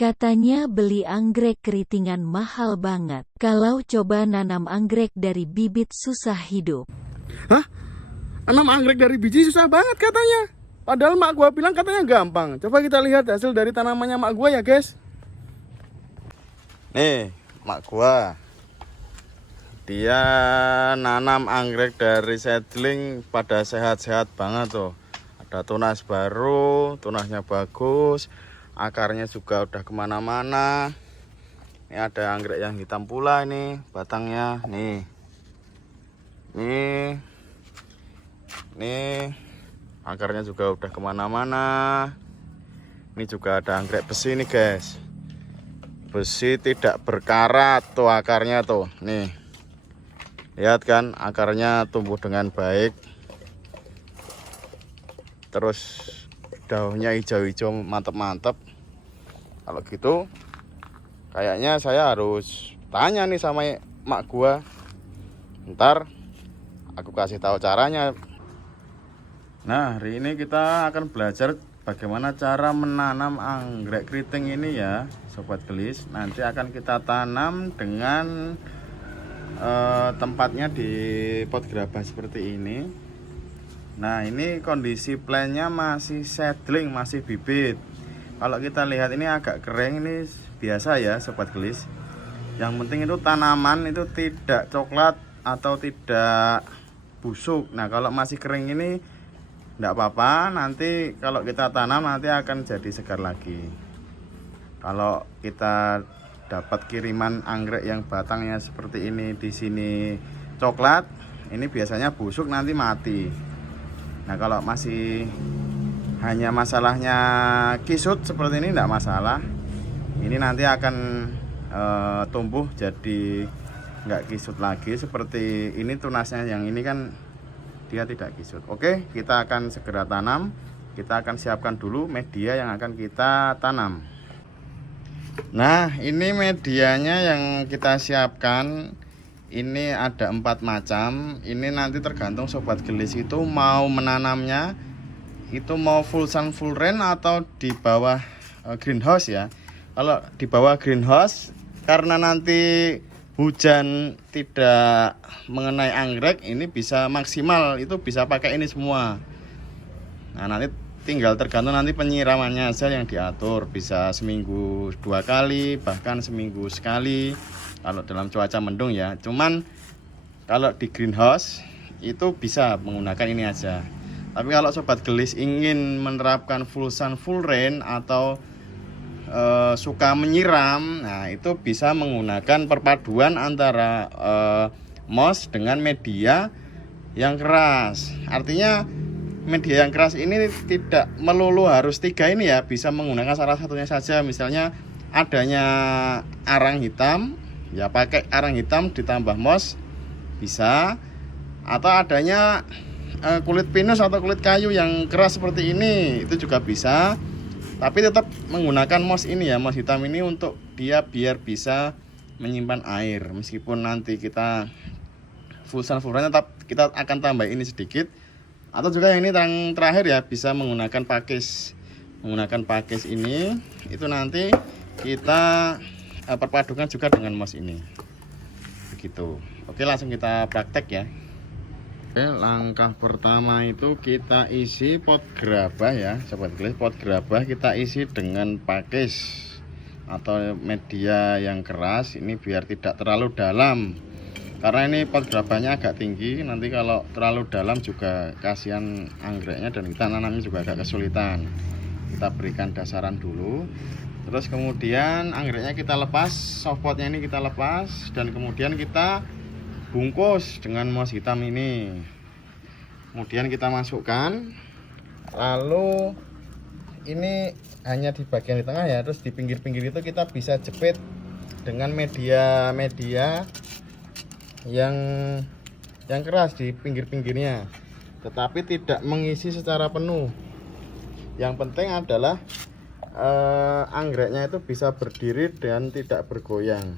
Katanya beli anggrek keritingan mahal banget. Kalau coba nanam anggrek dari bibit susah hidup. Hah? Nanam anggrek dari biji susah banget katanya. Padahal mak gua bilang katanya gampang. Coba kita lihat hasil dari tanamannya mak gua ya guys. Nih mak gua, dia nanam anggrek dari seedling pada sehat-sehat banget tuh. Ada tunas baru, tunasnya bagus, akarnya juga udah kemana-mana. Ini ada anggrek yang hitam pula ini batangnya nih. Nih akarnya juga udah kemana-mana. Ini juga ada anggrek besi nih guys. Besi tidak berkarat tuh akarnya tuh. Nih lihat kan, akarnya tumbuh dengan baik. Terus daunnya hijau-hijau mantep-mantep. Kalau gitu kayaknya saya harus tanya nih sama mak gua. Ntar aku kasih tahu caranya. Nah, hari ini kita akan belajar bagaimana cara menanam anggrek keriting ini ya, sobat gelis. Nanti akan kita tanam dengan tempatnya di pot gerabah seperti ini. Nah, ini kondisi plannya masih seedling, masih bibit. Kalau kita lihat ini agak kering, ini biasa ya sobat gelis. Yang penting itu tanaman itu tidak coklat atau tidak busuk. Nah, kalau masih kering ini enggak apa-apa, nanti kalau kita tanam nanti akan jadi segar lagi. Kalau kita dapat kiriman anggrek yang batangnya seperti ini, di sini coklat, ini biasanya busuk nanti mati. Nah, kalau masih hanya masalahnya kisut seperti ini enggak masalah. Ini nanti akan tumbuh jadi enggak kisut lagi seperti ini tunasnya, yang ini kan dia tidak kisut. Oke, kita akan segera tanam. Kita akan siapkan dulu media yang akan kita tanam. Nah, ini medianya yang kita siapkan. Ini ada 4 macam. Ini nanti tergantung sobat gelis itu mau menanamnya itu mau full sun full rain atau di bawah greenhouse ya. Kalau di bawah greenhouse, karena nanti hujan tidak mengenai anggrek, ini bisa maksimal itu bisa pakai ini semua. Nah, nanti tinggal tergantung nanti penyiramannya aja yang diatur. Bisa seminggu 2 kali, bahkan seminggu sekali kalau dalam cuaca mendung ya. Cuman kalau di greenhouse itu bisa menggunakan ini aja. Tapi kalau sobat gelis ingin menerapkan full sun full rain atau suka menyiram, nah itu bisa menggunakan perpaduan antara moss dengan media yang keras. Artinya media yang keras ini tidak melulu harus 3 ini ya, bisa menggunakan salah satunya saja. Misalnya adanya arang hitam, ya pakai arang hitam ditambah moss bisa. Atau adanya kulit pinus atau kulit kayu yang keras seperti ini, itu juga bisa. Tapi tetap menggunakan moss ini ya, moss hitam ini untuk dia biar bisa menyimpan air. Meskipun nanti kita full sun full rain, tetap kita akan tambah ini sedikit. Atau juga yang ini yang terakhir ya, bisa menggunakan pakis. Menggunakan pakis ini, itu nanti kita perpadukan juga dengan moss ini. Begitu. Oke, langsung kita praktek ya. Oke, langkah pertama itu kita isi pot gerabah ya sobat gelis. Pot gerabah kita isi dengan pakis atau media yang keras ini biar tidak terlalu dalam, karena ini pot gerabahnya agak tinggi. Nanti kalau terlalu dalam juga kasihan anggreknya dan kita nanamnya juga agak kesulitan. Kita berikan dasaran dulu, terus kemudian anggreknya kita lepas, softpotnya ini kita lepas, dan kemudian kita bungkus dengan moss hitam ini. Kemudian kita masukkan, lalu ini hanya di bagian di tengah ya, terus di pinggir-pinggir itu kita bisa jepit dengan media yang keras di pinggir-pinggirnya, tetapi tidak mengisi secara penuh. Yang penting adalah anggreknya itu bisa berdiri dan tidak bergoyang.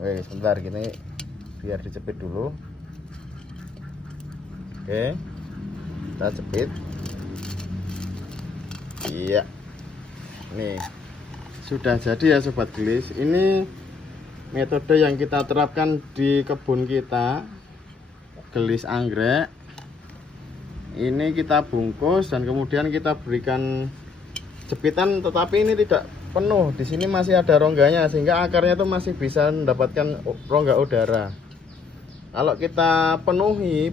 Oke, sebentar gini biar dijepit dulu. Oke, kita jepit. Iya, nih sudah jadi ya sobat gelis. Ini metode yang kita terapkan di kebun kita, gelis anggrek. Ini kita bungkus dan kemudian kita berikan jepitan, tetapi ini tidak penuh. Di sini masih ada rongganya sehingga akarnya itu masih bisa mendapatkan rongga udara. Kalau kita penuhi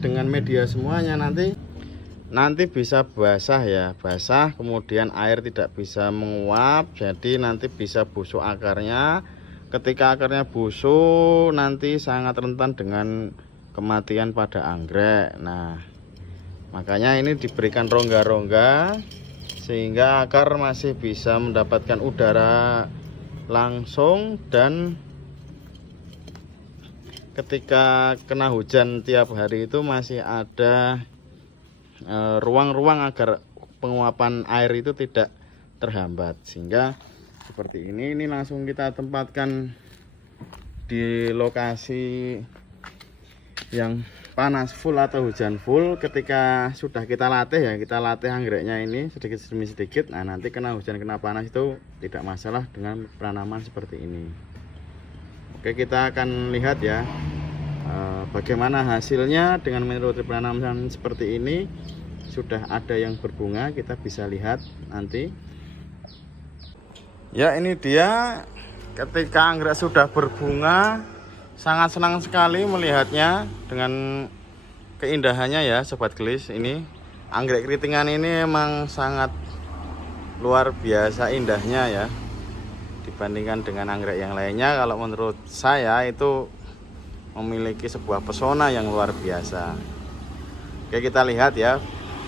dengan media semuanya, nanti bisa basah ya, basah, kemudian air tidak bisa menguap, jadi nanti bisa busuk akarnya. Ketika akarnya busuk, nanti sangat rentan dengan kematian pada anggrek. Nah, makanya ini diberikan rongga-rongga sehingga akar masih bisa mendapatkan udara langsung, dan ketika kena hujan tiap hari itu masih ada ruang-ruang agar penguapan air itu tidak terhambat. Sehingga seperti ini langsung kita tempatkan di lokasi yang panas full atau hujan full. Ketika sudah kita latih ya, kita latih anggreknya ini sedikit demi sedikit. Nah, nanti kena hujan kena panas itu tidak masalah dengan penanaman seperti ini. Oke, kita akan lihat ya bagaimana hasilnya dengan metode penanaman seperti ini. Sudah ada yang berbunga, kita bisa lihat nanti. Ya, ini dia ketika anggrek sudah berbunga. Sangat senang sekali melihatnya dengan keindahannya ya sobat gelis. Ini anggrek keritingan ini emang sangat luar biasa indahnya ya, dibandingkan dengan anggrek yang lainnya. Kalau menurut saya itu memiliki sebuah pesona yang luar biasa. Oke, kita lihat ya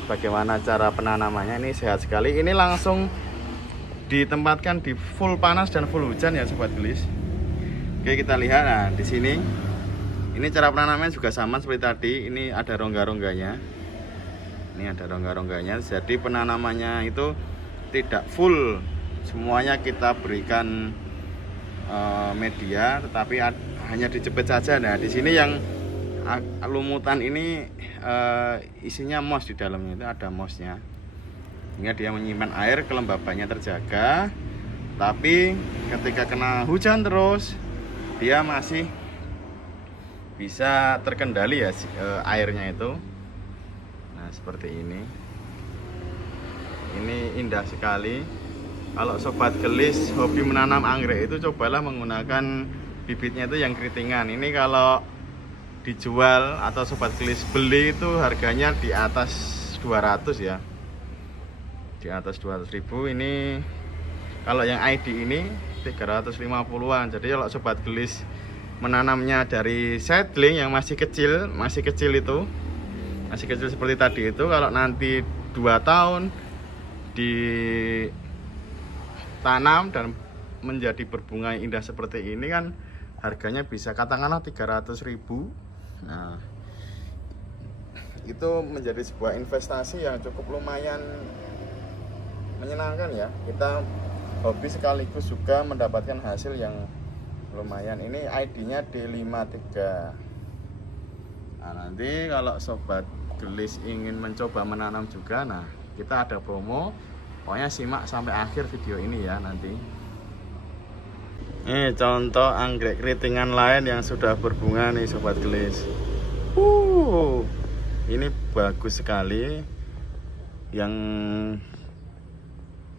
bagaimana cara penanamannya. Ini sehat sekali. Ini langsung ditempatkan di full panas dan full hujan ya sobat gelis. Oke, kita lihat. Nah, di sini ini cara penanamannya juga sama seperti tadi. Ini ada rongga-rongganya. Ini ada rongga-rongganya. Jadi penanamannya itu tidak full semuanya kita berikan media, tetapi hanya dijepit saja. Nah, di sini yang lumutan ini isinya moss, di dalamnya itu ada mossnya, sehingga dia menyimpan air, kelembabannya terjaga. Tapi ketika kena hujan terus, dia masih bisa terkendali ya airnya itu. Nah, seperti ini. Ini indah sekali. Kalau sobat gelis hobi menanam anggrek itu cobalah menggunakan bibitnya itu yang keritingan. Ini kalau dijual atau sobat gelis beli itu harganya di atas 200 ya. Di atas 200.000. Ini kalau yang ID ini 350-an. Jadi kalau sobat gelis menanamnya dari seedling yang masih kecil itu, masih kecil seperti tadi itu, kalau nanti 2 tahun ditanam dan menjadi berbunga indah seperti ini kan harganya bisa katakanlah 300.000. Nah, itu menjadi sebuah investasi yang cukup lumayan menyenangkan ya. Kita hobi sekaligus juga mendapatkan hasil yang lumayan. Ini ID-nya D53. Nah, nanti kalau sobat gelis ingin mencoba menanam juga, nah kita ada promo. Pokoknya simak sampai akhir video ini ya nanti. Ini contoh anggrek keritingan lain yang sudah berbunga nih sobat gelis. Ini bagus sekali. Yang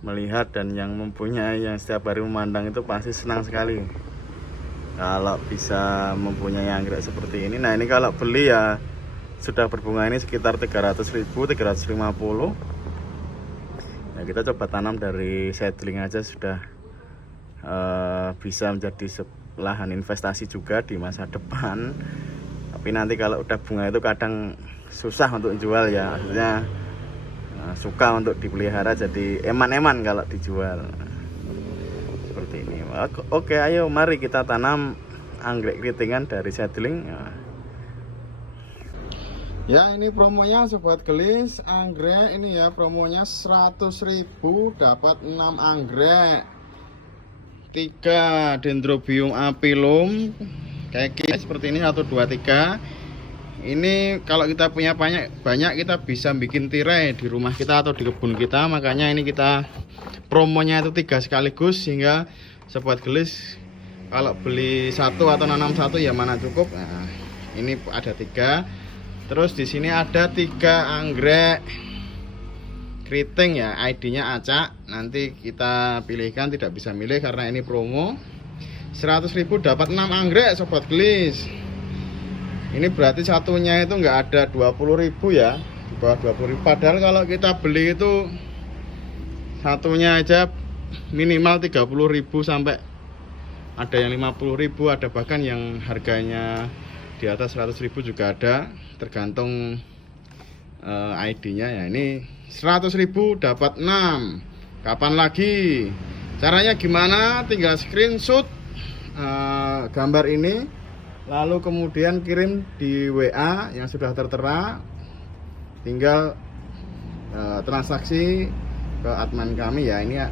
melihat dan yang mempunyai, yang setiap hari memandang itu pasti senang sekali kalau bisa mempunyai anggrek seperti ini. Nah, ini kalau beli ya sudah berbunga ini sekitar 300.000, 350. Nah, kita coba tanam dari seedling aja sudah bisa menjadi lahan investasi juga di masa depan. Tapi nanti kalau udah bunga itu kadang susah untuk jual ya, maksudnya suka untuk dipelihara, jadi eman-eman kalau dijual seperti ini. Oke, ayo mari kita tanam anggrek keritingan dari seedling. Ya, ini promonya sobat gelis anggrek ini ya, promonya 100.000 dapat 6 anggrek, 3 Dendrobium apilum kayak gini seperti ini, 1, 2, 3. Ini kalau kita punya banyak kita bisa bikin tirai di rumah kita atau di kebun kita. Makanya ini kita promonya itu 3 sekaligus, sehingga sobat gelis kalau beli 1 atau nanam 1 ya mana cukup. Nah, ini ada 3. Terus di sini ada 3 anggrek keriting ya, ID-nya acak. Nanti kita pilihkan, tidak bisa milih karena ini promo. 100.000 dapat 6 anggrek sobat gelis. Ini berarti satunya itu enggak ada 20.000 ya, di bawah 20.000. Padahal kalau kita beli itu satunya aja minimal 30.000 sampai ada yang 50.000, ada bahkan yang harganya di atas 100.000 juga ada, tergantung ID-nya ya. Ini 100.000 dapat 6. Kapan lagi? Caranya gimana? Tinggal screenshot gambar ini, lalu kemudian kirim di WA yang sudah tertera, tinggal transaksi ke admin kami ya. Ini ya,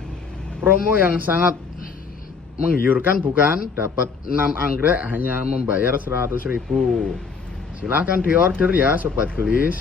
promo yang sangat menggiurkan bukan? Dapat 6 anggrek hanya membayar 100.000. Silahkan diorder ya sobat gelis.